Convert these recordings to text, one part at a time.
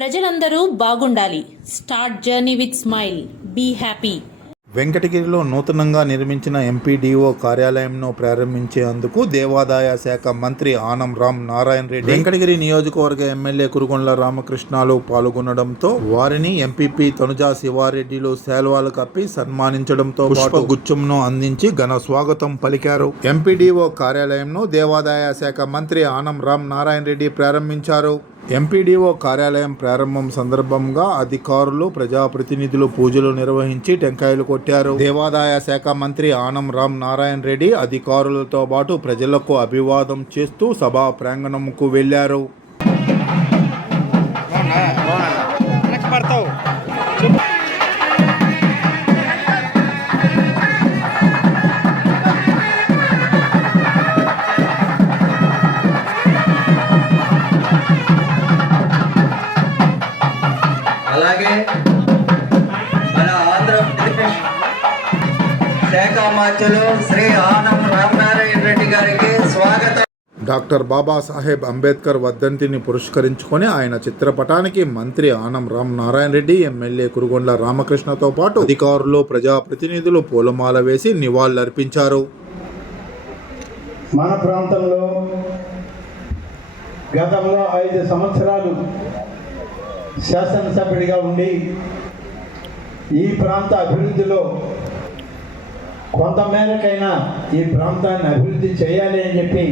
ప్రజలందరూ బాగుండాలి. Start journey with smile. Be happy. వెంకటగిరిలో నూతనంగా నిర్మించిన ఎంపీడీఓ కార్యాలయంను ప్రారంభించేందుకు దేవాదాయ శాఖ మంత్రి ఆనం రామ్ నారాయణ రెడ్డి వెంకటగిరి నియోజకవర్గ ఎమ్మెల్యే కురుగొండ్ల రామకృష్ణలు పాల్గొనడంతో వారిని ఎంపీపీ తనుజా శివారెడ్డిలు శాల్వాలు కప్పి సన్మానించడంతో పుష్పగుచ్చంను అందించి ఘన స్వాగతం పలికారు. ఎంపీడీఓ కార్యాలయంను దేవాదాయ శాఖ మంత్రి ఆనం రామ్ నారాయణ రెడ్డి ప్రారంభించారు. ఎంపీడీఓ కార్యాలయం ప్రారంభం సందర్భంగా అధికారులు, ప్రజాప్రతినిధులు పూజలు నిర్వహించి టెంకాయలు కొట్టారు. దేవాదాయ శాఖ మంత్రి ఆనం రామ్ నారాయణ రెడ్డి అధికారులతో పాటు ప్రజలకు అభివాదం చేస్తూ సభా ప్రాంగణంకు వెళ్లారు. అలాగే మన ఆంధ్రప్రదేశ్ శాఖ మంత్రులు శ్రీ ఆనం రామనారాయణ రెడ్డి గారికి స్వాగతం. డాక్టర్ బాబాసాహెబ్ అంబేద్కర్ వర్ధంతిని పురస్కరించుకొని ఆయన చిత్రపటానికి మంత్రి ఆనం రామ్ నారాయణ రెడ్డి, ఎమ్మెల్యే కురుగొండ్ల రామకృష్ణతో పాటు అధికారులు, ప్రజాప్రతినిధులు పూలమాల వేసి నివాళులర్పించారు. మన ప్రాంతంలో గతంలో 5 సంవత్సరాలు శాసనసభ్యుడిగా ఉండి ఈ ప్రాంత అభివృద్ధిలో కొంతమేరకైనా ఈ ప్రాంతాన్ని అభివృద్ధి చేయాలి అని చెప్పి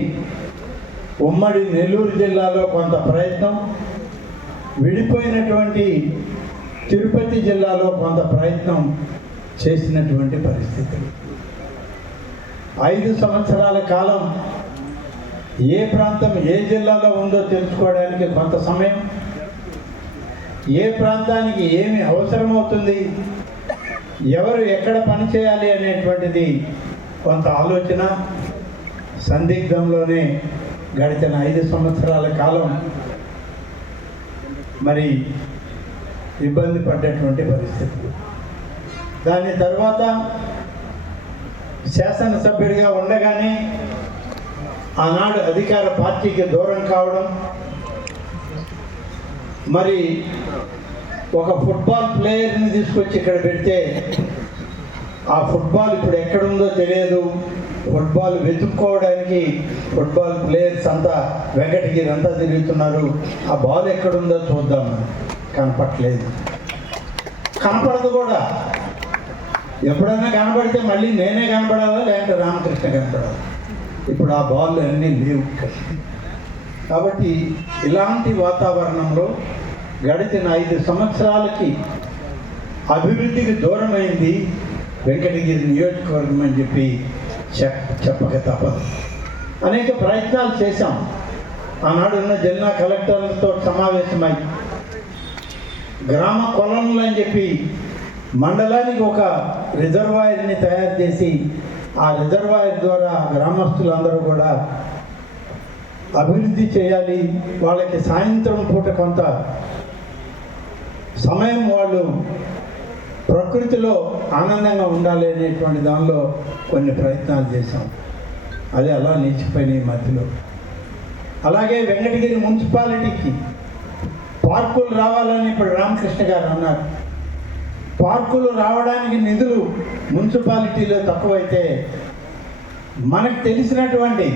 ఉమ్మడి నెల్లూరు జిల్లాలో కొంత ప్రయత్నం, విడిపోయినటువంటి తిరుపతి జిల్లాలో కొంత ప్రయత్నం చేసినటువంటి పరిస్థితులు. 5 సంవత్సరాల కాలం ఏ ప్రాంతం ఏ జిల్లాలో ఉందో తెలుసుకోవడానికి కొంత సమయం, ఏ ప్రాంతానికి ఏమి అవసరమవుతుంది, ఎవరు ఎక్కడ పని చేయాలి అనేటువంటిది కొంత ఆలోచన సందిగ్ధంలోనే గడిచిన 5 సంవత్సరాల కాలం మరి ఇబ్బంది పడ్డటువంటి పరిస్థితి. దాని తర్వాత శాసనసభ్యుడిగా ఉండగానే ఆనాడు అధికార పార్టీకి దూరం కావడం, మరి ఒక ఫుట్బాల్ ప్లేయర్ని తీసుకొచ్చి ఇక్కడ పెడితే ఆ ఫుట్బాల్ ఇప్పుడు ఎక్కడుందో తెలియదు. ఫుట్బాల్ వెతుక్కోవడానికి ఫుట్బాల్ ప్లేయర్స్ అంతా వెంకటగిరి అంతా తిరుగుతున్నారు. ఆ బాల్ ఎక్కడుందో చూద్దామని కనపట్లేదు, కనపడదు కూడా. ఎప్పుడైనా కనపడితే మళ్ళీ నేనే కనపడాలా, లేదంటే రామకృష్ణ కనపడాలి. ఇప్పుడు ఆ బాల్ అన్నీ లేవు. కాబట్టి ఇలాంటి వాతావరణంలో గడిచిన 5 సంవత్సరాలకి అభివృద్ధికి దూరమైంది వెంకటగిరి నియోజకవర్గం అని చెప్పి చెప్పక తప్పదు. అనేక ప్రయత్నాలు చేశాం. ఆనాడు ఉన్న జిల్లా కలెక్టర్లతో సమావేశమై గ్రామ కొలనులు అని చెప్పి మండలానికి ఒక రిజర్వాయర్ని తయారు చేసి ఆ రిజర్వాయర్ ద్వారా గ్రామస్తులందరూ కూడా అభివృద్ధి చేయాలి, వాళ్ళకి సాయంత్రం పూట కొంత సమయం వాళ్ళు ప్రకృతిలో ఆనందంగా ఉండాలి అనేటువంటి దానిలో కొన్ని ప్రయత్నాలు చేశాం. అది అలా నిలిచిపోయినాయి మధ్యలో. అలాగే వెంకటగిరి మున్సిపాలిటీకి పార్కులు రావాలని ఇప్పుడు రామకృష్ణ గారు అన్నారు. పార్కులు రావడానికి నిధులు మున్సిపాలిటీలో తక్కువైతే మనకు తెలిసినటువంటి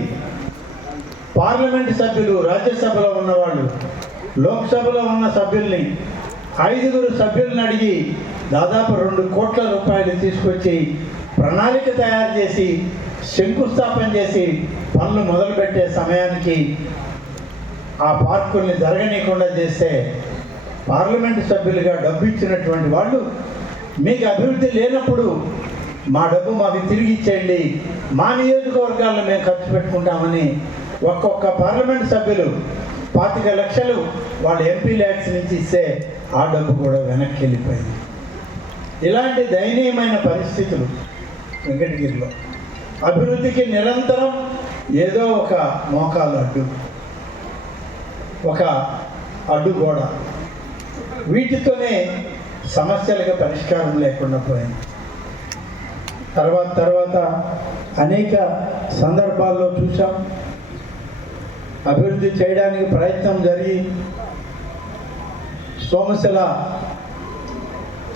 పార్లమెంటు సభ్యులు, రాజ్యసభలో ఉన్నవాళ్ళు, లోక్సభలో ఉన్న సభ్యుల్ని 5 సభ్యులను అడిగి దాదాపు 2 కోట్ల రూపాయలు తీసుకొచ్చి ప్రణాళిక తయారు చేసి శంకుస్థాపన చేసి పనులు మొదలుపెట్టే సమయానికి ఆ పార్కుల్ని జరగనీయకుండా చేస్తే పార్లమెంటు సభ్యులుగా డబ్బు ఇచ్చినటువంటి వాళ్ళు, మీకు అభివృద్ధి లేనప్పుడు మా డబ్బు మాకు తిరిగి ఇచ్చేయండి, మా నియోజకవర్గాల్లో మేము ఖర్చు పెట్టుకుంటామని ఒక్కొక్క పార్లమెంటు సభ్యులు 25 లక్షలు వాళ్ళ ఎంపీ ల్యాక్స్ నుంచి ఇస్తే ఆ డబ్బు కూడా వెనక్కి వెళ్ళిపోయింది. ఇలాంటి దయనీయమైన పరిస్థితులు వెంకటగిరిలో. అభివృద్ధికి నిరంతరం ఏదో ఒక మోకాలు అడ్డు, ఒక అడ్డుగోడ, వీటితోనే సమస్యలకు పరిష్కారం లేకుండా పోయింది. తర్వాత అనేక సందర్భాల్లో చూసాం. అభివృద్ధి చేయడానికి ప్రయత్నం జరిగి సోమశిల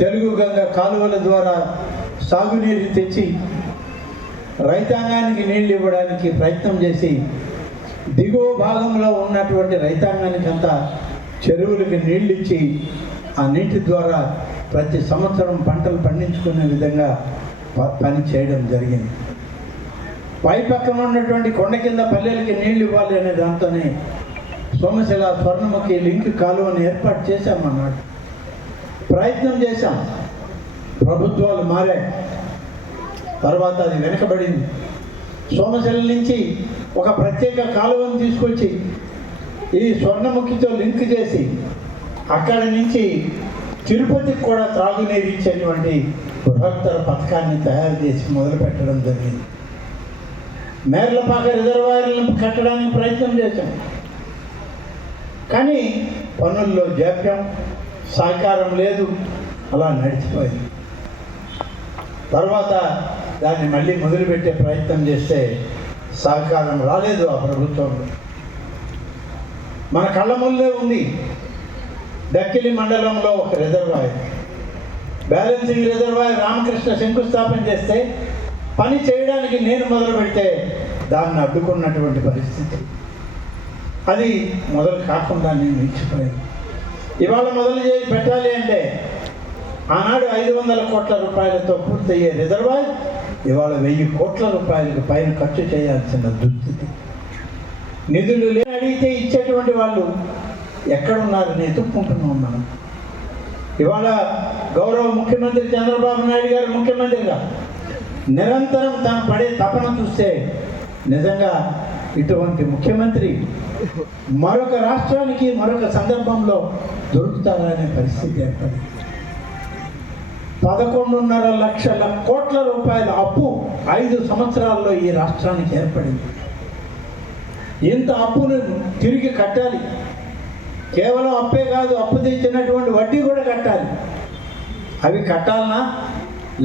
తెలుగు గంగ కాలువల ద్వారా సాగునీరు తెచ్చి రైతాంగానికి నీళ్ళు ఇవ్వడానికి ప్రయత్నం చేసి దిగువ భాగంలో ఉన్నటువంటి రైతాంగానికి అంతా చెరువులకి నీళ్ళు ఇచ్చి ఆ నీటి ద్వారా ప్రతి సంవత్సరం పంటలు పండించుకునే విధంగా పని చేయడం జరిగింది. పై పక్కన ఉన్నటువంటి కొండ కింద పల్లెలకి నీళ్ళు ఇవ్వాలి అనే దాంతోనే సోమశిల స్వర్ణముఖి లింక్ కాలువను ఏర్పాటు చేశామన్నాడు. ప్రయత్నం చేశాం, ప్రభుత్వాలు మారాయి, తర్వాత అది వెనకబడింది. సోమశిల నుంచి ఒక ప్రత్యేక కాలువను తీసుకొచ్చి ఈ స్వర్ణముఖితో లింక్ చేసి అక్కడి నుంచి తిరుపతికి కూడా త్రాగునీరు ఇచ్చేటువంటి బృహత్తర పథకాన్ని తయారు చేసి మొదలుపెట్టడం జరిగింది. మేర్లపాక రిజర్వాయర్లను కట్టడానికి ప్రయత్నం చేశాం, కానీ పనుల్లో జాప్యం, సహకారం లేదు, అలా నడిచిపోయింది. తర్వాత దాన్ని మళ్ళీ మొదలుపెట్టే ప్రయత్నం చేస్తే సహకారం రాలేదు ఆ ప్రభుత్వంలో. మన కళ్ళ ముందే ఉంది దక్కిలి మండలంలో ఒక రిజర్వాయర్, బ్యాలెన్సింగ్ రిజర్వాయర్ రామకృష్ణ శంకుస్థాపన చేస్తే పని చేయడానికి నేను మొదలు పెడితే దాన్ని అడ్డుకున్నటువంటి పరిస్థితి. అది మొదలు కాకుండా నేను నిలిచిపోయాను. ఇవాళ మొదలు చేసి పెట్టాలి అంటే ఆనాడు 500 కోట్ల రూపాయలతో పూర్తయ్యే రిజర్వాయర్ ఇవాళ 1000 కోట్ల రూపాయలకు పైన ఖర్చు చేయాల్సిన దుస్థితి. నిధులు అడిగితే ఇచ్చేటువంటి వాళ్ళు ఎక్కడున్నారని ఎత్తుక్కుంటున్నాం మనం. ఇవాళ గౌరవ ముఖ్యమంత్రి చంద్రబాబు నాయుడు గారు ముఖ్యమంత్రిగా నిరంతరం తాను పడే తపన చూస్తే నిజంగా ఇటువంటి ముఖ్యమంత్రి మరొక రాష్ట్రానికి మరొక సందర్భంలో దొరుకుతారనే పరిస్థితి ఏర్పడింది. 11.5 లక్షల కోట్ల రూపాయల అప్పు 5 సంవత్సరాల్లో ఈ రాష్ట్రానికి ఏర్పడింది. ఇంత అప్పును తిరిగి కట్టాలి. కేవలం అప్పే కాదు, అప్పు తెచ్చినటువంటి వడ్డీ కూడా కట్టాలి. అవి కట్టాలన్నా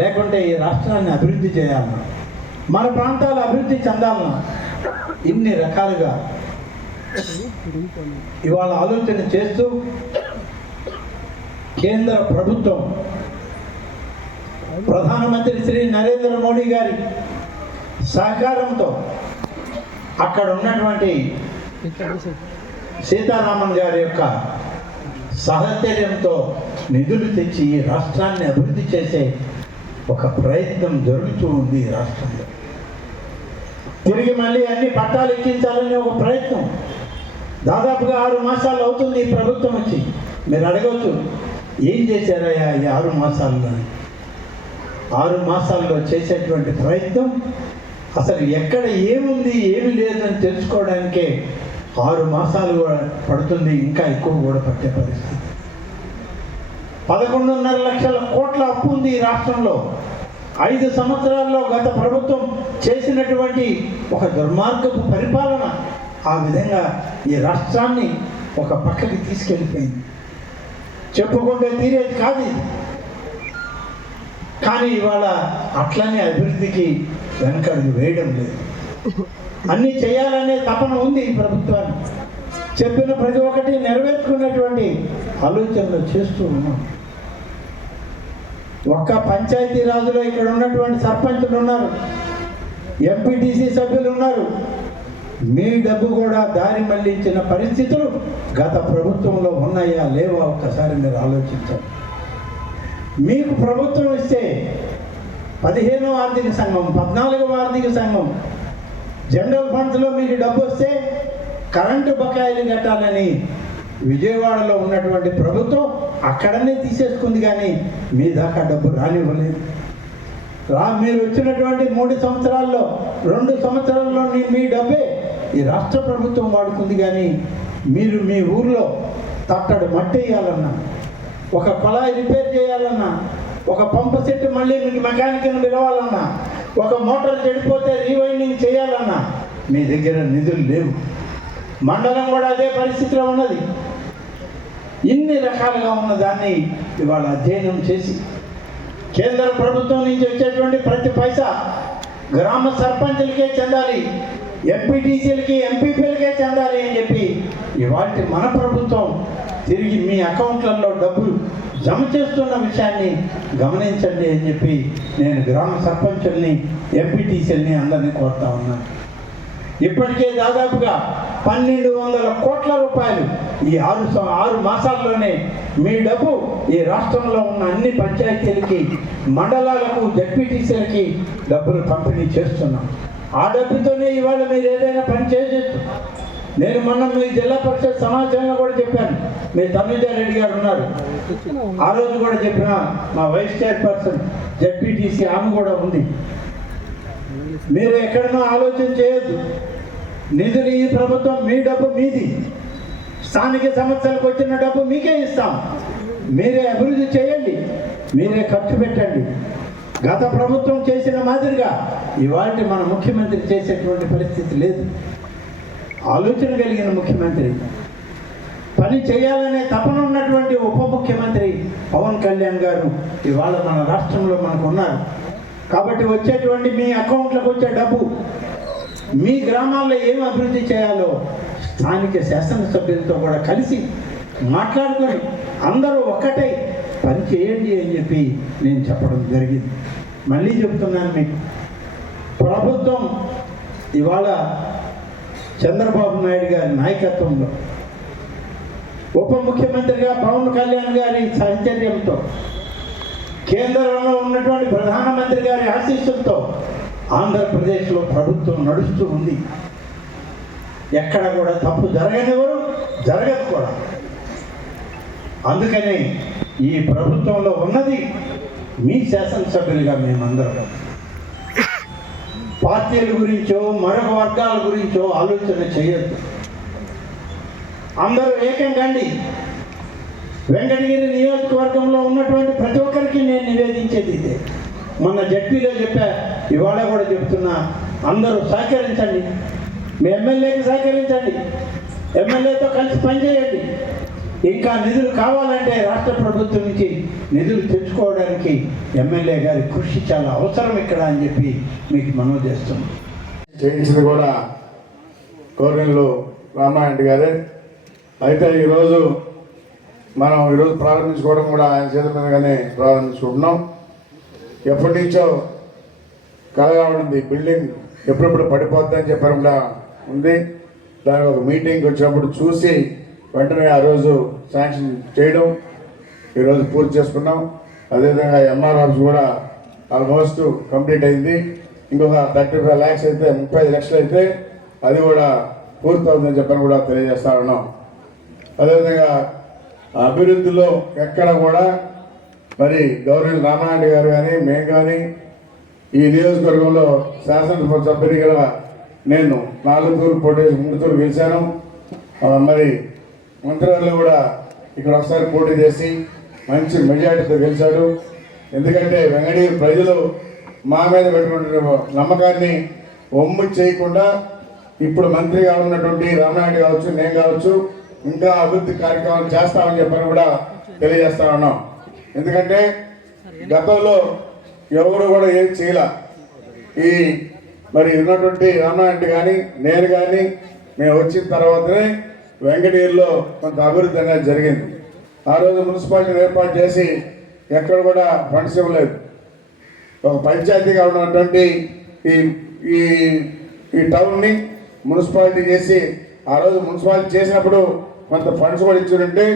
లేకుంటే ఈ రాష్ట్రాన్ని అభివృద్ధి చేయాలన్నా, మన ప్రాంతాలు అభివృద్ధి చెందాలన్నా, ఇన్ని రకాలుగా ఇవాళ ఆలోచన చేస్తూ కేంద్ర ప్రభుత్వం ప్రధానమంత్రి శ్రీ నరేంద్ర మోడీ గారి సహకారంతో అక్కడ ఉన్నటువంటి సీతారామన్ గారి యొక్క సాహచర్యంతో నిధులు తెచ్చి ఈ రాష్ట్రాన్ని అభివృద్ధి చేసే ఒక ప్రయత్నం జరుగుతూ ఉంది ఈ రాష్ట్రంలో. తిరిగి మళ్ళీ అన్ని పట్టాలు ఎక్కించాలనే ఒక ప్రయత్నం. దాదాపుగా 6 మాసాలు అవుతుంది ఈ ప్రభుత్వం వచ్చి. మీరు అడగవచ్చు, ఏం చేశారయ్యా ఈ 6 మాసాల్లో? 6 మాసాల్లో చేసేటువంటి ప్రయత్నం అసలు ఎక్కడ ఏముంది ఏమి లేదని తెలుసుకోవడానికే 6 మాసాలు కూడా పడుతుంది, ఇంకా ఎక్కువ కూడా పట్టే పరిస్థితి. 11.5 లక్షల కోట్ల అప్పు ఉంది ఈ రాష్ట్రంలో. 5 సంవత్సరాల్లో గత ప్రభుత్వం చేసినటువంటి ఒక దుర్మార్గపు పరిపాలన ఆ విధంగా ఈ రాష్ట్రాన్ని ఒక పక్కకి తీసుకెళ్ళిపోయింది. చెప్పుకుంటే తీరేది కాదు ఇది. కానీ ఇవాళ అట్లనే అభివృద్ధికి వెనకడుగు వేయడం లేదు. అన్నీ చేయాలనే తపన ఉంది ఈ ప్రభుత్వాన్ని. చెప్పిన ప్రతి ఒక్కటి నెరవేర్చుకునేటువంటి ఆలోచనలు చేస్తూ ఉన్నాం. ఒక్క పంచాయతీ రాజులో ఇక్కడ ఉన్నటువంటి సర్పంచులు ఉన్నారు, ఎంపీటీసీ సభ్యులు ఉన్నారు. మీ డబ్బు కూడా దారి మళ్లించిన పరిస్థితులు గత ప్రభుత్వంలో ఉన్నాయా లేవా ఒక్కసారి మీరు ఆలోచించండి. మీకు ప్రభుత్వం ఇస్తే 15వ ఆర్థిక సంఘం, 14వ ఆర్థిక సంఘం జనరల్ ఫండ్స్లో మీకు డబ్బు వస్తే కరెంటు బకాయిలు కట్టాలని విజయవాడలో ఉన్నటువంటి ప్రభుత్వం అక్కడనే తీసేసుకుంది, కానీ మీ దాకా డబ్బు రానివ్వలేదు. మీరు వచ్చినటువంటి 3 సంవత్సరాల్లో 2 సంవత్సరాల్లో మీ డబ్బే ఈ రాష్ట్ర ప్రభుత్వం వాడుకుంది, కానీ మీరు మీ ఊర్లో తట్టడు మట్టి వేయాలన్నా, ఒక కొళాయి రిపేర్ చేయాలన్నా, ఒక పంపు సెట్ మళ్ళీ మీకు మెకానికల్ పిలవాలన్నా, ఒక మోటార్ చెడిపోతే రీవైండింగ్ చేయాలన్నా మీ దగ్గర నిధులు లేవు. మండలం కూడా అదే పరిస్థితిలో ఉన్నది. ఇన్ని రకాలుగా ఉన్న దాన్ని ఇవాళ అధ్యయనం చేసి కేంద్ర ప్రభుత్వం నుంచి వచ్చేటువంటి ప్రతి పైసా గ్రామ సర్పంచులకే చెందాలి, ఎంపీటీసీలకి ఎంపీపీలకే చెందాలి అని చెప్పి ఇవాళ మన ప్రభుత్వం తిరిగి మీ అకౌంట్లలో డబ్బులు జమ చేస్తున్న విషయాన్ని గమనించండి అని చెప్పి నేను గ్రామ సర్పంచుల్ని, ఎంపీటీసీలని అందరినీ కోరుతా ఉన్నాను. ఇప్పటికే దాదాపుగా 1200 కోట్ల రూపాయలు ఈ 6 మాసాల్లోనే మీ డబ్బు ఈ రాష్ట్రంలో ఉన్న అన్ని పంచాయతీలకి, మండలాలకు, జడ్పీటీసీలకి డబ్బులు పంపిణీ చేస్తున్నాం. ఆ డబ్బుతోనే ఇవాళ మీరు ఏదైనా పని చేయొచ్చు. నేను మొన్న మీ జిల్లా పరిషత్ సమావేశంలో కూడా చెప్పాను. మీ తమ్మిజారెడ్డి గారు ఉన్నారు, ఆ రోజు కూడా చెప్పిన మా వైస్ చైర్పర్సన్ జడ్పీటీసీ ఆమె కూడా ఉంది. మీరు ఎక్కడనో ఆలోచన చేయొద్దు. నిధులు ఈ ప్రభుత్వం, మీ డబ్బు మీది. స్థానిక సమస్యలకు వచ్చిన డబ్బు మీకే ఇస్తాం. మీరే అభివృద్ధి చేయండి, మీరే ఖర్చు పెట్టండి. గత ప్రభుత్వం చేసిన మాదిరిగా ఇవాళ మన ముఖ్యమంత్రి చేసేటువంటి పరిస్థితి లేదు. ఆలోచన కలిగిన ముఖ్యమంత్రి, పని చేయాలనే తపన ఉన్నటువంటి ఉప ముఖ్యమంత్రి పవన్ కళ్యాణ్ గారు ఇవాళ మన రాష్ట్రంలో మనకు ఉన్నారు. కాబట్టి వచ్చేటువంటి మీ అకౌంట్లకు వచ్చే డబ్బు, మీ గ్రామాల్లో ఏం అభివృద్ధి చేయాలో స్థానిక శాసనసభ్యులతో కూడా కలిసి మాట్లాడుకొని అందరూ ఒక్కటై పని చేయండి అని చెప్పి నేను చెప్పడం జరిగింది. మళ్ళీ చెప్తున్నాను మీకు, ప్రభుత్వం ఇవాళ చంద్రబాబు నాయుడు గారి నాయకత్వంలో, ఉప ముఖ్యమంత్రిగా పవన్ కళ్యాణ్ గారి సాహచర్యంతో, కేంద్రంలో ఉన్నటువంటి ప్రధానమంత్రి గారి ఆశీస్సులతో ఆంధ్రప్రదేశ్లో ప్రభుత్వం నడుస్తూ ఉంది. ఎక్కడ కూడా తప్పు జరగనివ్వరు, జరగదు కూడా. అందుకనే ఈ ప్రభుత్వంలో ఉన్నది మీ శాసనసభ్యులుగా మేమందరం. పార్టీల గురించో మరొక వర్గాల గురించో ఆలోచన చేయొద్దు. అందరూ ఏకంగాండి. వెంకటగిరి నియోజకవర్గంలో ఉన్నటువంటి ప్రతి ఒక్కరికి నేను నివేదించేది ఇదే. మొన్న జడ్పీలో చెప్పా, ఇవాళ కూడా చెప్తున్నా, అందరూ సహకరించండి. మీ ఎమ్మెల్యేకి సహకరించండి, ఎమ్మెల్యేతో కలిసి పనిచేయండి. ఇంకా నిధులు కావాలంటే రాష్ట్ర ప్రభుత్వం నుంచి నిధులు తెచ్చుకోవడానికి ఎమ్మెల్యే గారి కృషి చాలా అవసరం ఇక్కడ అని చెప్పి మీకు మనవి చేస్తున్నాం. చేయించింది కూడా కోరినెల్లు రామారెడ్డి గారే. అయితే ఈరోజు మనం ప్రారంభించుకోవడం కూడా ఆయన చేతుల మీదగానే ప్రారంభించుకుంటున్నాం. ఎప్పటి నుంచో కలగా ఉంది, బిల్డింగ్ ఎప్పుడెప్పుడు పడిపోద్దని చెప్పడం కూడా ఉంది. దానికి ఒక మీటింగ్కి వచ్చినప్పుడు చూసి వెంటనే ఆ రోజు శాంక్షన్ చేయడం, ఈరోజు పూర్తి చేసుకున్నాం. అదేవిధంగా ఎంఆర్ ఆఫీస్ కూడా ఆల్మోస్ట్ కంప్లీట్ అయింది. ఇంకొక 35 lakhs అయితే, 35 లక్షలు అయితే అది కూడా పూర్తి అవుతుందని చెప్పని కూడా తెలియజేస్తా ఉన్నాం. అదేవిధంగా అభివృద్ధిలో ఎక్కడ కూడా మరి గౌరవ రామారెడ్డి గారు కానీ మేము కానీ ఈ నియోజకవర్గంలో శాసనసభ సభ్యుడిగా నేను 4 తూర్లు పోటీ 3 తూర్లు గెలిచాను. మరి మంత్రివర్యులు కూడా ఇక్కడ ఒకసారి పోటీ చేసి మంచి మెజార్టీతో గెలిచాడు. ఎందుకంటే వెంకటగిరి ప్రజలు మా మీద పెట్టుకున్న నమ్మకాన్ని ఒమ్ము చేయకుండా ఇప్పుడు మంత్రిగా ఉన్నటువంటి రామారెడ్డి కావచ్చు, నేను కావచ్చు, ఇంకా అభివృద్ధి కార్యక్రమాలు చేస్తామని చెప్పని కూడా తెలియజేస్తా ఉన్నాం. ఎందుకంటే గతంలో ఎవరు కూడా ఏం చేయలే. ఈ మరి ఉన్నటువంటి రామారెడ్డి కానీ నేను కానీ మేము వచ్చిన తర్వాతనే వెంకటగిరిలో కొంత అభివృద్ధి అనేది జరిగింది. ఆ రోజు మున్సిపాలిటీని ఏర్పాటు చేసి ఎక్కడ కూడా ఫండ్స్ ఇవ్వలేదు. ఒక పంచాయతీగా ఉన్నటువంటి ఈ ఈ టౌన్ని మున్సిపాలిటీ చేసి ఆ రోజు మున్సిపాలిటీ చేసినప్పుడు కొంత ఫండ్స్ కూడా ఇచ్చుంటే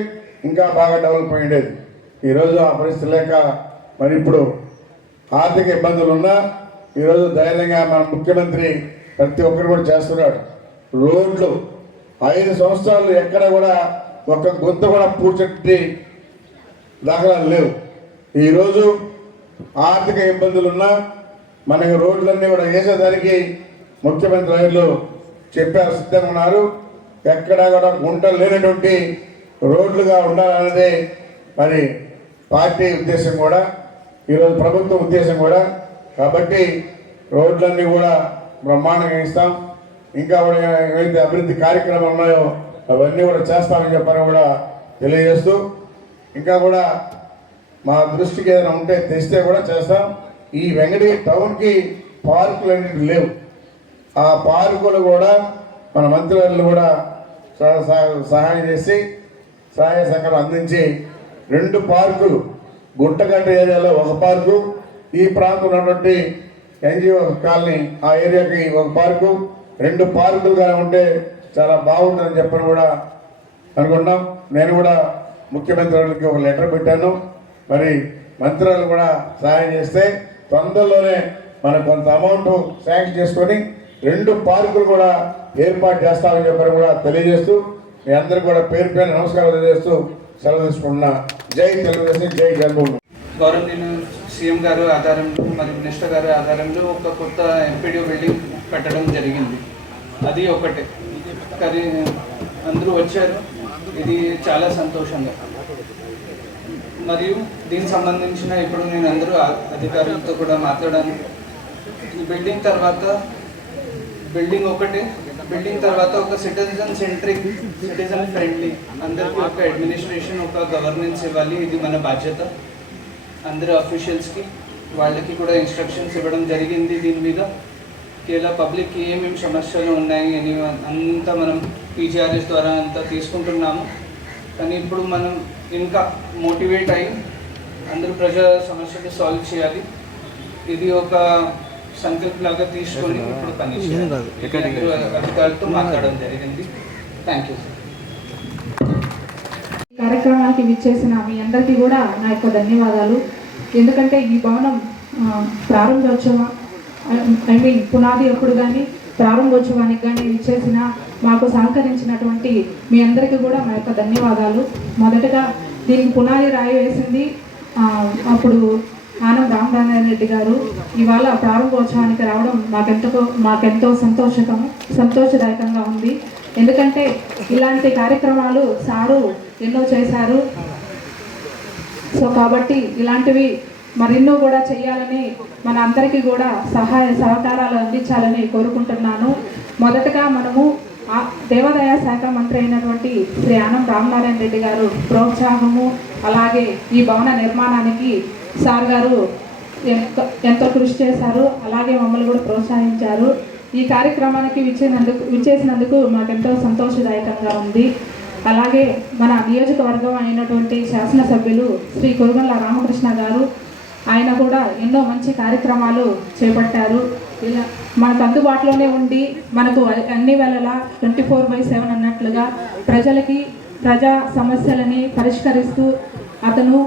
ఇంకా బాగా డెవలప్ అయ్యేది. ఈరోజు ఆ పరిస్థితి లేక మరి ఇప్పుడు ఆర్థిక ఇబ్బందులు ఉన్నా ఈరోజు ధైర్యంగా మన ముఖ్యమంత్రి ప్రతి ఒక్కరు కూడా చేస్తున్నాడు. రోడ్లు 5 సంవత్సరాలు ఎక్కడ కూడా ఒక గుంత కూడా పూడ్చట్టి దాఖలాలు లేవు. ఈరోజు ఆర్థిక ఇబ్బందులు ఉన్నా మనకి రోడ్లన్నీ కూడా వేసేదానికి ముఖ్యమంత్రి గారు చెప్పారు, సిద్ధంగా ఉన్నారు. ఎక్కడ కూడా గుంటలు లేనటువంటి రోడ్లుగా ఉండాలన్నదే మరి పార్టీ ఉద్దేశం కూడా, ఈరోజు ప్రభుత్వం ఉద్దేశం కూడా. కాబట్టి రోడ్లన్నీ కూడా బ్రహ్మాండంగా ఇస్తాం. ఇంకా కూడా ఏవైతే అభివృద్ధి కార్యక్రమాలు ఉన్నాయో అవన్నీ కూడా చేస్తామని చెప్పని కూడా తెలియజేస్తూ, ఇంకా కూడా మా దృష్టికి ఏదైనా ఉంటే తెస్తే కూడా చేస్తాం. ఈ వెంకటగిరి టౌన్కి పార్కులు అనేవి లేవు. ఆ పార్కులు కూడా మన మంత్రివర్యులు కూడా సహాయం చేసి సహాయ సహకారం అందించి 2 పార్కులు, గుంటగట్ట ఏరియాలో 1 పార్కు, ఈ ప్రాంతం ఉన్నటువంటి ఎన్జిఓ కాలనీ ఆ ఏరియాకి 1 పార్కు, 2 పార్కులుగా ఉంటే చాలా బాగుంటుందని చెప్పని కూడా అనుకున్నాం. నేను కూడా ముఖ్యమంత్రి గారికి ఒక లెటర్ పెట్టాను. మరి మంత్రులు కూడా సహాయం చేస్తే తొందరలోనే మనం కొంత అమౌంట్ శాంక్షన్ చేసుకొని 2 పార్కులు కూడా ఏర్పాటు చేస్తామని చెప్పని కూడా తెలియజేస్తూ మీ అందరికీ కూడా పేరు పేరు నమస్కారం తెలియజేస్తూ సెలవు తీసుకుంటున్నా. జై తెలుగుదేశం, జై జగన్మోహన్. గౌరవనీయులు సీఎం గారు ఆధారంలో మరియు మినిస్టర్ గారి ఆధారంలో ఒక కొత్త ఎంపీడీఓ బిల్డింగ్ పెట్టడం జరిగింది. అది ఒకటే కానీ అందరూ వచ్చారు. ఇది చాలా సంతోషంగా. మరియు దీనికి సంబంధించిన ఇప్పుడు నేను అందరూ అధికారులతో కూడా మాట్లాడాను. బిల్డింగ్ తర్వాత ఒక సిటిజన్ సెంట్రిక్, సిటిజన్ ఫ్రెండ్లీ, అందరికీ ఒక అడ్మినిస్ట్రేషన్, ఒక గవర్నెన్స్ ఇవ్వాలి. ఇది మన బాధ్యత. అందరు అఫీషియల్స్కి వాళ్ళకి కూడా ఇన్స్ట్రక్షన్స్ ఇవ్వడం జరిగింది. దీని మీద కేవలం పబ్లిక్కి ఏమేమి సమస్యలు ఉన్నాయి అని అంతా మనం పీజీఆర్ఎస్ ద్వారా అంతా తీసుకుంటున్నాము. కానీ ఇప్పుడు మనం ఇంకా మోటివేట్ అయ్యి అందరూ ప్రజా సమస్యలు సాల్వ్ చేయాలి. ఇది ఒక సంకల్పలాగా తీసుకొని ఇప్పుడు పని చేయాలి. అధికారులతో మాట్లాడడం జరిగింది. Thank you. కార్యక్రమానికి విచ్చేసిన మీ అందరికీ కూడా నా యొక్క ధన్యవాదాలు. ఎందుకంటే ఈ భవనం ప్రారంభోత్సవం పునాది అప్పుడు కానీ ప్రారంభోత్సవానికి కానీ విచ్చేసిన మాకు సహకరించినటువంటి మీ అందరికీ కూడా మా యొక్క ధన్యవాదాలు. మొదటగా దీనికి పునాది రాయి వేసింది అప్పుడు ఆనం రామనారాయణ రెడ్డి గారు. ఇవాళ ప్రారంభోత్సవానికి రావడం మాకెంతో సంతోషదాయకంగా ఉంది. ఎందుకంటే ఇలాంటి కార్యక్రమాలు సారు ఎన్నో చేశారు. సో కాబట్టి ఇలాంటివి మరెన్నో కూడా చేయాలని, మన అందరికీ కూడా సహాయ సహకారాలు అందించాలని కోరుకుంటున్నాను. మొదటగా మనము దేవాదాయ శాఖ మంత్రి అయినటువంటి శ్రీ ఆనం రామనారాయణ రెడ్డి గారు ప్రోత్సాహము, అలాగే ఈ భవన నిర్మాణానికి సార్ గారు ఎంతో కృషి చేశారు. అలాగే మమ్మల్ని కూడా ప్రోత్సహించారు. ఈ కార్యక్రమానికి విచ్చేసినందుకు మాకెంతో సంతోషదాయకంగా ఉంది. అలాగే మన నియోజకవర్గం అయినటువంటి శాసనసభ్యులు శ్రీ కురుగొండ్ల రామకృష్ణ గారు, ఆయన కూడా ఎన్నో మంచి కార్యక్రమాలు చేపట్టారు. ఇలా మనకు అందుబాటులోనే ఉండి మనకు అన్ని వేళలా 24/7 అన్నట్లుగా ప్రజా సమస్యలని పరిష్కరిస్తూ అతను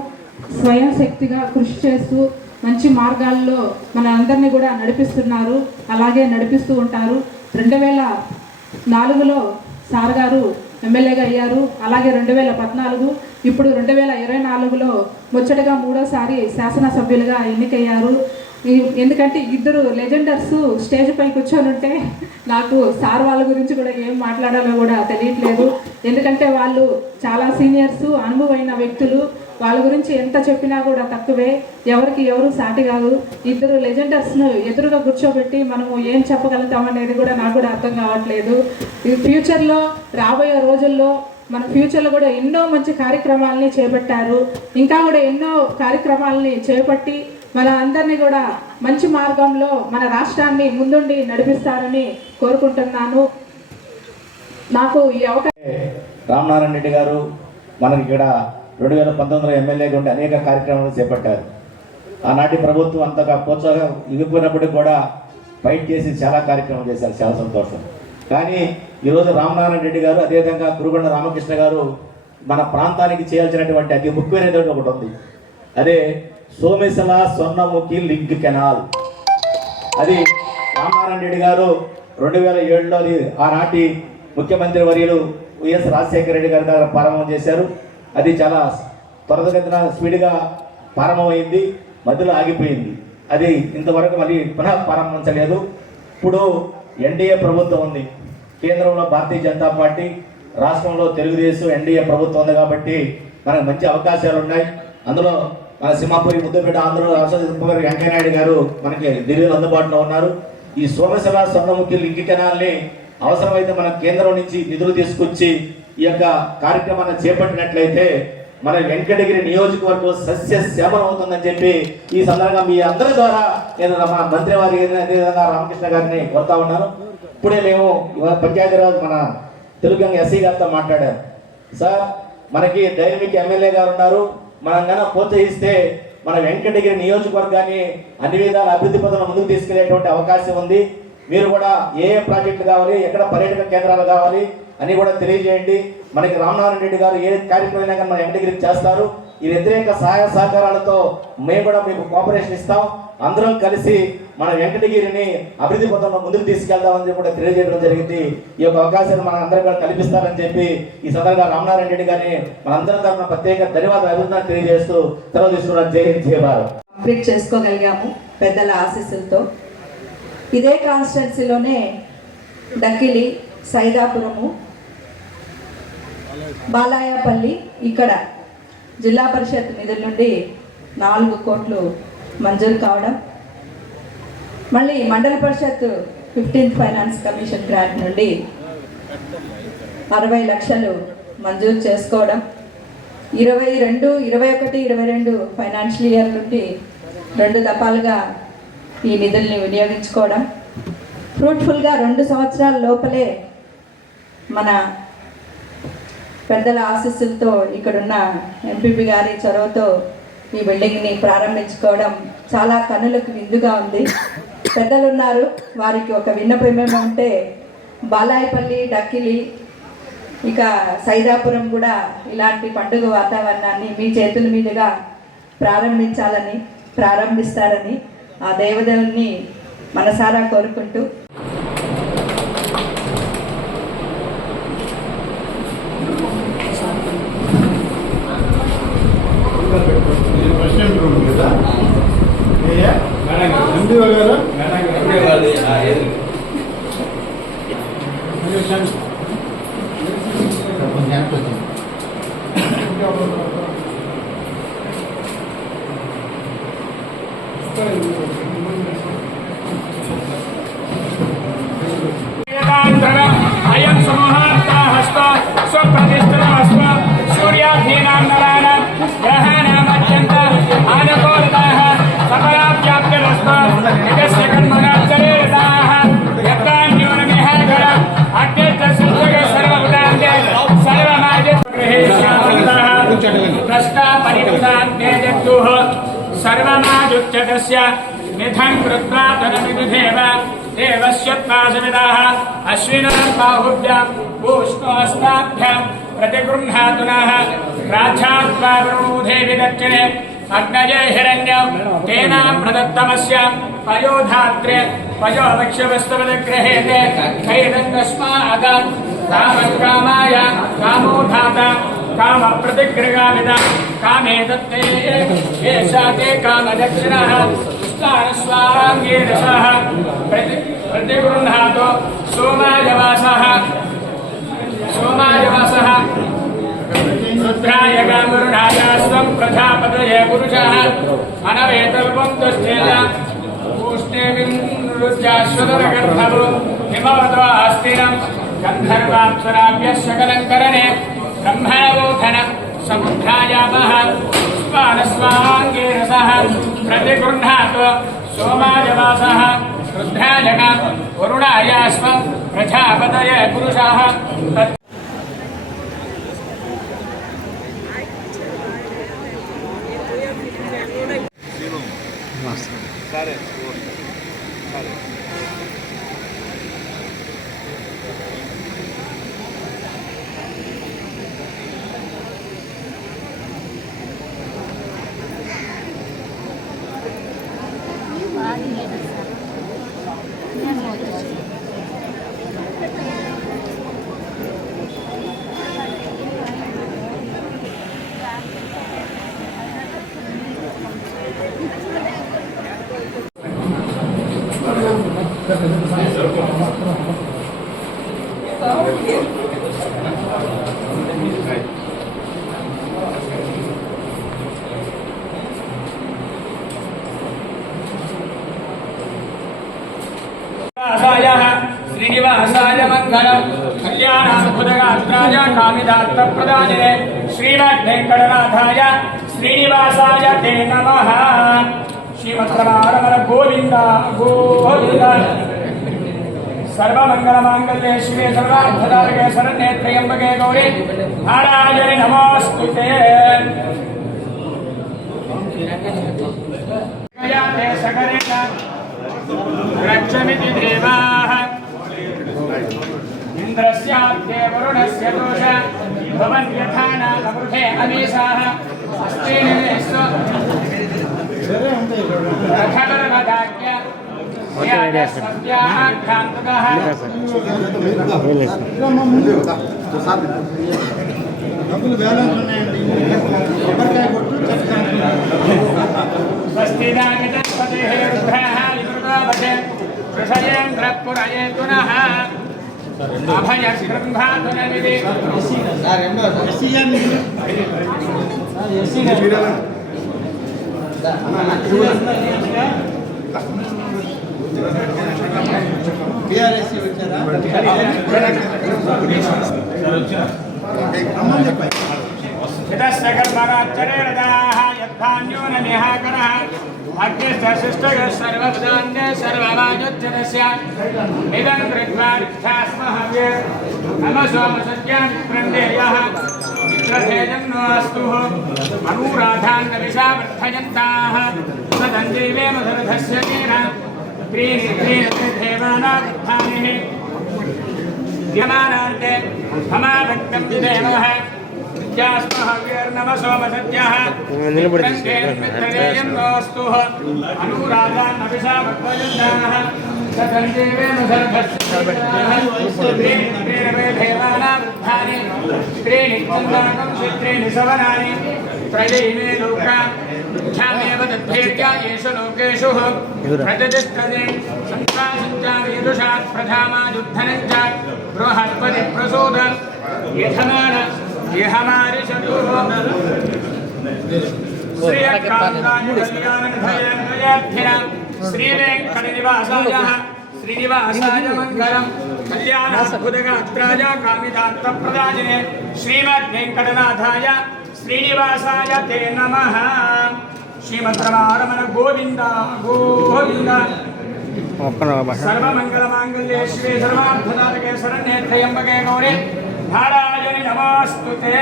స్వయం శక్తిగా కృషి చేస్తూ మంచి మార్గాల్లో మన అందరినీ కూడా నడిపిస్తున్నారు. అలాగే నడిపిస్తూ ఉంటారు. 2004లో సార్ గారు ఎమ్మెల్యేగా అయ్యారు. అలాగే 2014, ఇప్పుడు 2024లో ముచ్చటగా 3వ శాసనసభ్యులుగా ఎన్నికయ్యారు. ఎందుకంటే ఇద్దరు లెజెండర్స్ స్టేజ్ పై కూర్చొని ఉంటే నాకు సార్ వాళ్ళ గురించి కూడా ఏం మాట్లాడాలో కూడా తెలియట్లేదు. ఎందుకంటే వాళ్ళు చాలా సీనియర్స్, అనుభవమైన వ్యక్తులు. వాళ్ళ గురించి ఎంత చెప్పినా కూడా తక్కువే. ఎవరికి ఎవరు సాటి కాదు. ఇద్దరు లెజెండర్స్ను ఎదురుగా కూర్చోబెట్టి మనము ఏం చెప్పగలుగుతామనేది కూడా నాకు కూడా అర్థం కావట్లేదు. ఈ ఫ్యూచర్లో రాబోయే రోజుల్లో మన ఫ్యూచర్లో కూడా ఎన్నో మంచి కార్యక్రమాలని చేపట్టారు. ఇంకా కూడా ఎన్నో కార్యక్రమాలని చేపట్టి మన అందరినీ కూడా మంచి మార్గంలో మన రాష్ట్రాన్ని ముందుండి నడిపిస్తారని కోరుకుంటున్నాను. నాకు ఈ అవకాశం రామనారాయణ రెడ్డి గారు మనకి ఇక్కడ 2019లో ఎమ్మెల్యేగా ఉండి అనేక కార్యక్రమాలు చేపట్టారు. ఆనాటి ప్రభుత్వం అంతగా ప్రోత్సాహం ఇవ్వకపోయినప్పటికీ కూడా ఫైట్ చేసి చాలా కార్యక్రమాలు చేశారు. చాలా సంతోషం. కానీ ఈరోజు రామనారాయణ రెడ్డి గారు, అదేవిధంగా కురుగొండ రామకృష్ణ గారు మన ప్రాంతానికి చేయాల్సినటువంటి అతి ముఖ్యమైనటువంటి ఒకటి ఉంది. అదే సోమేశ్వర స్వర్ణముఖి లింక్ కెనాల్. అది రామనారాయణ రెడ్డి గారు 2007లో ఆనాటి ముఖ్యమంత్రి వర్యులు వైఎస్ రాజశేఖర రెడ్డి గారి దగ్గర ప్రారంభం చేశారు. అది చాలా త్వరగతిన స్పీడ్గా ప్రారంభమైంది, మధ్యలో ఆగిపోయింది. అది ఇంతవరకు మళ్ళీ పునః ప్రారంభించలేదు. ఇప్పుడు ఎన్డీఏ ప్రభుత్వం ఉంది. కేంద్రంలో భారతీయ జనతా పార్టీ, రాష్ట్రంలో తెలుగుదేశం ఎన్డీఏ ప్రభుత్వం ఉంది. కాబట్టి మనకు మంచి అవకాశాలు ఉన్నాయి. అందులో మన సింహాపురి, ముద్దుపేట, ఆంధ్రలో రాష్ట్ర వెంకయ్యనాయుడు గారు మనకి ఢిల్లీలో అందుబాటులో ఉన్నారు. ఈ సోమేశ్వర స్వర్ణముఖి లింక్ కెనాల్ని అవసరమైతే మన కేంద్రం నుంచి నిధులు తీసుకొచ్చి ఈ యొక్క కార్యక్రమాన్ని చేపట్టినట్లయితే మన వెంకటగిరి నియోజకవర్గం సస్య శ్యామలం అవుతుందని చెప్పి ఈ సందర్భంగా మీ అందరి ద్వారా నేను మన మంత్రి వారి అదేవిధంగా రామకృష్ణ గారిని కోరుతా ఉన్నాను. ఇప్పుడే మేము పంచాయతీరాజ్ మన తెలుగు ఎస్సీ గారితో మాట్లాడారు. సార్, మనకి డైనమిక్ ఎమ్మెల్యే గారు ఉన్నారు. మనం కన్నా ప్రోత్సహిస్తే మన వెంకటగిరి నియోజకవర్గాన్ని అన్ని విధాల అభివృద్ధి పథంలో ముందుకు తీసుకెళ్లేటువంటి అవకాశం ఉంది. మీరు కూడా ఏ ప్రాజెక్టులు కావాలి, ఎక్కడ పర్యాటక కేంద్రాలు కావాలి అని కూడా తెలియజేయండి. మనకి రామనారాయణ రెడ్డి గారు ఏ కార్యక్రమం అయినా కానీ మన వెంకటగిరికి చేస్తారు. ఈ వ్యతిరేక సహాయ సహకారాలతో మేము కూడా మీకు కోఆపరేషన్ ఇస్తాం. అందరం కలిసి మన వెంకటగిరిని అభివృద్ధి పథంలో ముందుకు తీసుకెళ్దామని చెప్పి కూడా తెలియజేయడం జరిగింది. ఈ యొక్క అవకాశాన్ని మన అందరం కూడా కల్పిస్తారని చెప్పి ఈ సందర్భంగా రామనారాయణ రెడ్డి గారిని మనందరం తరఫున ప్రత్యేక ధన్యవాదాలు అభివృద్ధి తెలియజేస్తూ సెలవు తీసుకున్నాను. జై హింద్, జై భారత్. కంప్లీట్ చేసుకోగలిగాము పెద్దల ఆశీస్సులతో. ఇదే కాన్స్టిట్యున్సీలోనే డక్కిలి, సైదాపురము, బాలాయపల్లి ఇక్కడ జిల్లా పరిషత్ నిధుల నుండి 4 కోట్లు మంజూరు కావడం, మళ్ళీ మండల పరిషత్ 15th ఫైనాన్స్ కమిషన్ గ్రాంట్ నుండి 60 లక్షలు మంజూరు చేసుకోవడం, 22, 21, 22 ఫైనాన్షియల్ ఇయర్ నుండి 2 దఫాలుగా ఈ నిధుల్ని వినియోగించుకోవడం, ఫ్రూట్ఫుల్గా 2 సంవత్సరాల లోపలే మన పెద్దల ఆశీస్సులతో ఇక్కడున్న ఎంపీపీ గారి చొరవతో ఈ బిల్డింగ్ని ప్రారంభించుకోవడం చాలా కనులకు విందుగా ఉంది. పెద్దలు ఉన్నారు, వారికి ఒక విన్నపం ఏమంటే బాలాయపల్లి, డక్కిలి, ఇక సైదాపురం కూడా ఇలాంటి పండుగ వాతావరణాన్ని మీ చేతుల మీదుగా ప్రారంభిస్తారని ఆ దేవదేవుని మనసారా కోరుకుంటూ అయం సమూహాస్త స్వప్రతిష్ఠితమస్వ సూర్యాధీనాం నరాణ గ్రహాణామత్యంత ఆనకోరతాః సఫలాప్యాప్తిరస్వ నిగస్య కర్మణాచరేతాః యత్తాన్యూనమిహ గర అగ్నేత సుజగ సర్వభూతాంతే సర్వమాజగృహేష్యామంతః ప్రశ్నా పరిణుతాంతే జగ్గుః సర్వమాజుచ్యతస్య నిధం కృత్వా తనమిదుధేవ దేవస్యత్నాశమిదాః అశ్వినాం బాహుభ్యాం ఊష్ణోస్తాభ్యాం प्रतिगृह्णातुनः राजात्वावरूधे विदक्षिणे अग्नये हिरण्यं तेनां प्रदत्तमस्य पयोधात्रे पयोवक्ष्यवस्तवदग्रहेते कैदङ्गस्माद कामकामाय कामो धाता कामप्रतिगृहाविदा कामे दत्ते एषा ते कामदक्षिणः स्वाङ्गीरसः प्रतिगृह्णातो सोमायवासः रुद्राय गामुरुणायास्त्वं प्रजापतये पुरुषः अनवेतल्पं तुष्टेन ऊष्णे विरुज्याश्वतरगर्भवो हिमवतो आस्तिनं गन्धर्वाप्सराभ्यः सकलं करणे ब्रह्मणवोधनं समुद्रायामः स्वानस्वाङ्गीरसः प्रतिगृह्णातो सोमायवासः रुद्राय वरुणायास्त्वं प्रजापतये पुरुषः श्रीनिवासाय मंगलम कल्याणाद्भुतगात्राय कामिदार्थप्रदायिने श्रीमद्वेंकटनाथाय श्रीनिवासाय ते नमः। श्रीमद्रमारमण गोविंद गोविंद सर्वमंगलमांगल्ये शिवे सर्वार्थसाधके शरण्ये त्र्यंबके गौरी नारायणि नमोस्तुते। गयाते सकरेण रक्षमिति देवाः इन्द्रस्याद्य वरुणस्य दोष भवन्यथा नामृथे अमीशाः अस्तेनेस्व रथवरवदाज्ञ याजस्वस्याः कान्तकः स्वस्तिदामितस्पतिः रुद्रः विदुर्गावते ऋषयेन्द्रपुरयेतुनः अभयस्कृम्भातुनविदे यदस्य कर्मराचरेणदाः यद्धान्यो न निहाकरः अग्निश्च शिष्टः सर्वपदान्य सर्वमायुज्यतस्य इदं कृत्वा ऋक्षास्महव्य नमसोमसत्यान् क्रन्देयः मित्रथेजन्नोऽस्तु अनुराधान्नविषा वर्धयन्ताः सदञ्जीवे मधुरधस्य तेन त्रीनिर्देवानावृद्धानिः यमानान्ते समाभक्तं विदेवः विद्यास्महव्यर्नमसोमसत्याः मित्रथेजन्नोऽस्तु अनुराधान्नविषा वर्धयन्ताः सदञ्जीवे मधुरधस्य त्रीनिर्देवानावृद्धानि त्रीनित्यन्दाकं त्रीणि सवनानि त्रयैमे लोका ख्यामेव तद्भेद्या येषु लोकेषु प्रजतिष्ठते संसासञ्चावेदुषात् प्रधामा युद्धनञ्च बृहस्पति प्रसूद यथमान यहमारिषतुः श्रीयकान्ताय कल्याणनिधयन्वयार्थिनां श्रीनिवासाय मङ्गलं कल्याणाद्भुतगात्राय कामितार्थप्रदायिने श्रीमद्वेङ्कटनाथाय श्रीनिवासाय ते नमः। श्रीमद्रमारमण गोविन्द गोविन्द। सर्वमङ्गलमाङ्गल्ये शिवे सर्वार्थसाधके शरण्ये त्र्यम्बके गौरी नारायणि नमोस्तुते।